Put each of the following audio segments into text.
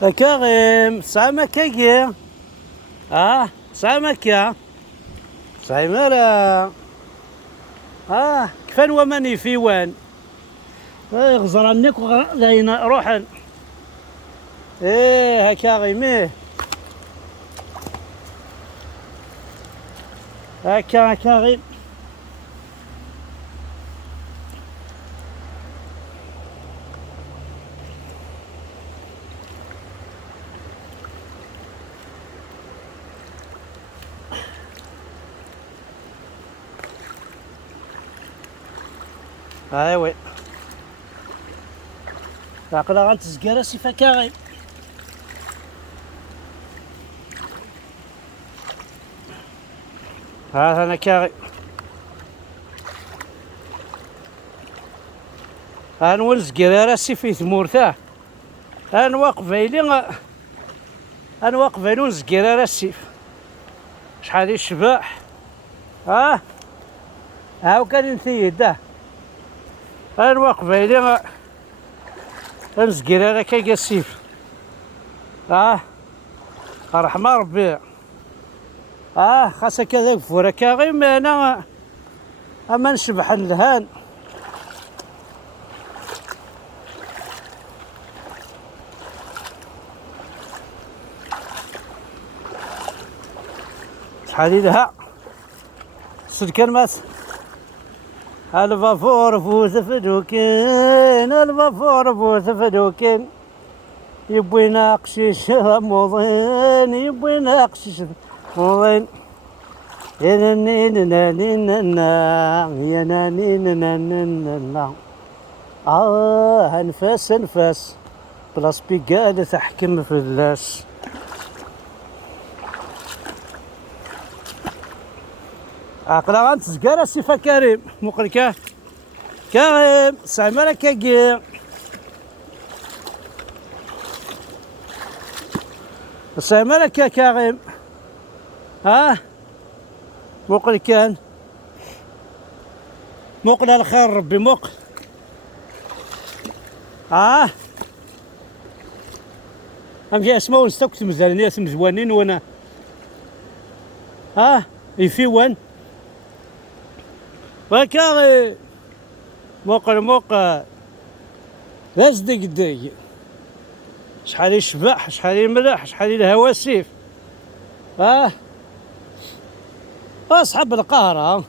كريم سامك كي سامك سايمرا كفان وماني في وان غزرانك لين روحا هكا غيميه هكا غيم وي عقلا غنتزكى راسي فكاغي انا كاغي نزكى راسي في ثمورته نواقف عيلي نزكى راسي شحال الشباح وكان نثيد نواقف عيلي نزكي كي قاسيف رحمة ربي خاصة كذا فورا كاغي ما انا اما نشبح الهان شحال لها صد كلمات الفافور فوز فدوكين الفافور فوز فدوكين يبوي ناقشيش موضين يبوي ناقشيش موضين يا نانينا يا نانينا انفاس بلاص بيقادة تحكم في اللاس عقلا غنتزكى راسي كريم مقلكا كريم سامرا كاكي سامرا كريم مقلكان موقل الخير ربي موقل امشي اسماء ونستوكت مزالين مزوانين وانا يفي وان وكاغي موقل لاز دق شحال يشبح شحال يملح شحال الهواسيف اصحاب القهرة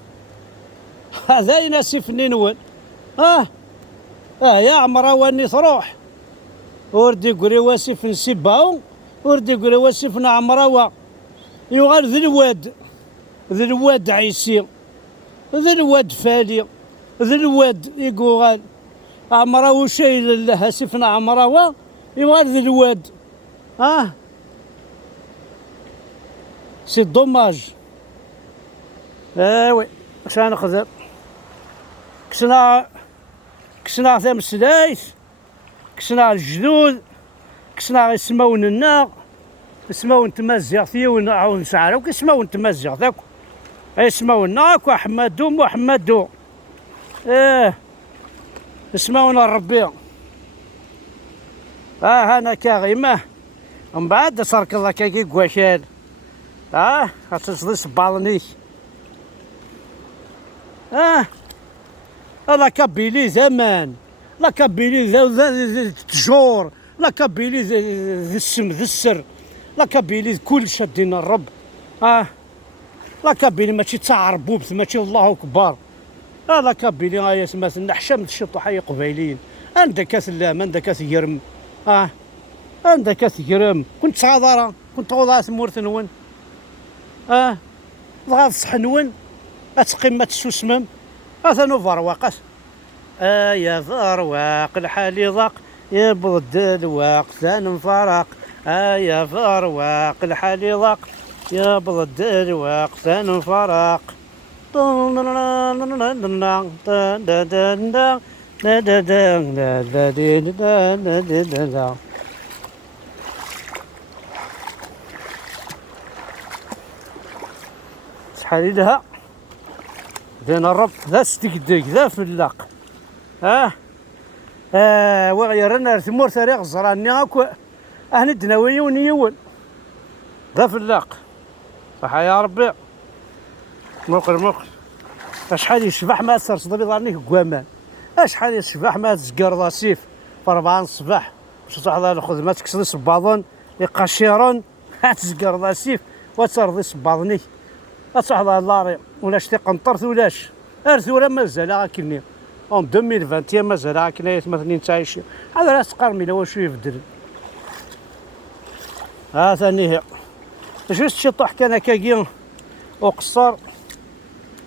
هذا يناسف نينون يا عمرها واني تروح وردي يقولي واسف نسيباو وردي يقولي واسف نعمرها يغال ذي الواد عيسي ذي الواد فالي ذي الواد يقول عمرها وشايل لها سفنا عمرها يغال ذي الواد سي دوماج وي واش غنقدر كسنا ثم السلايس كسنا الجدود كسنا يسمون الناق يسمون تمزيغ ثيون عاون شعر وكيسمون تمزيغ ذاك يسمون ناك وحمدو يسمون ربي انا كاغيمه من بعد صرك كي كواشال خاصك صبالنيك لا كابيلي زمان لا كابيلي ذا تجور لا كابيلي ذا السم ذا السر لا كابيلي كل شادين الرب لا كابيلي ماشي تاع ربوبت ماشي الله اكبر لا كابيلي غاية سمات النحشام الشطحة يا قبايليين عندك سلام عندك ثيرم عندك ثيرم كنت صغيرة كنت غوضا ثمورت نون بغا الصح نون اتقيم ما تسوسمم اثنو فرواقات يا فرواق الحالي ضاق يبرد الوقت نفرق يا فرواق الحالي ضاق يبرد الوقت نفرق شحال لها دين الرب ذا ستكدك ذا فلاق وغيرنا ثمور ثريق زراني اكو اهني دناويون يون ذا فلاق صح يا ربي. موقر اشحال يشبح ما ترصد بيضرني كوامان، اشحال يشبح ما تزقر راسيف في 4 الصباح باش تروح الخدمه تكسري صباضون يقشيرون تزقر راسيف وترضي صباضني تروح لاري ولا شتي قنطرت ولاش ارثوره مازال هاكني اون 2021 مازال هاكني مثلا تعيش هذا راس قرمي واش يبدل. ها ثاني هي جوست شي طوح كان هكاكي وقصر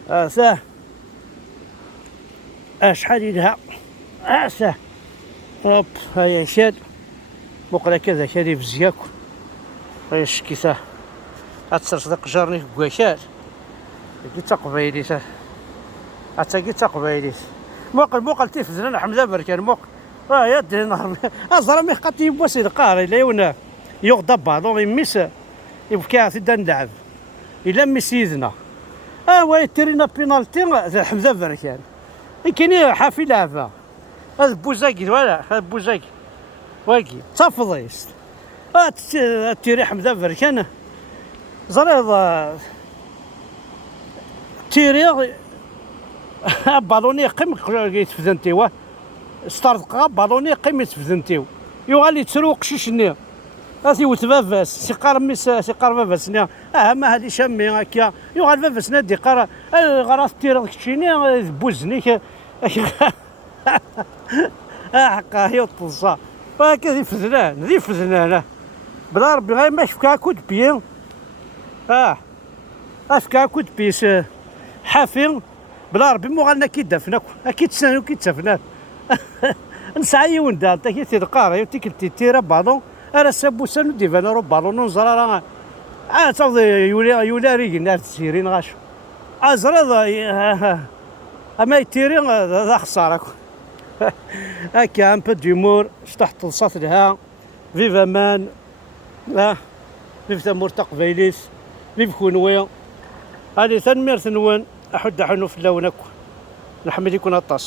ساه شحال يلها ساه هوب هيا شاد بقرا كذا شادي بزياك هيا شكي ساه هتصرصدق جارني كواكال كي تقبايلي ساه حتى كي تقبايلي موقل تيفزنا حمزه بركان موقل يا دي نهار ازرا مي قاتي بوسيد قاري لا يونا يغدا بعضو يميس يبكي في ندعب الا ميسيدنا وي تيرينا بينالتي حمزه بركان كاين حافي لعبه هذا بوزاكي ولا هذا بوزاكي واكي تفضيس تيري حمزه بركان زريض تيري بالوني قيم يتفزنتيو ستارتقا بالوني قيم يتفزنتيو يوغالي تسروق شيشني هاتي وتبافاس سيقار ميس سيقار بافاسنا ما هادي شامي هكا يوغال بافاسنا دي قرا غراس تيرا كشيني بوزني حقا هي الطلصه هكا ذي فزنان بلا ربي غير ما شفكا كود بيان افكا كود بيس حافين بلا ربي مو غالنا كي دفناك اكيد سنانو كي تفنان نسعى وندا انت كي تلقى تيكلتي تيرا بالون انا سابوسانو ديفانا رو بالون نزرا راه تعوض يولي ريقي نار تسيرين غاشو ازرد اما يتيري ذا خسارك هكا ان بو ديمور شطح تلصات لها فيفا مان فيف تمور تقبيليس فيف كونويا هادي ثنمير ثنوان احد حنو في اللونك نحمد يكون الطاس.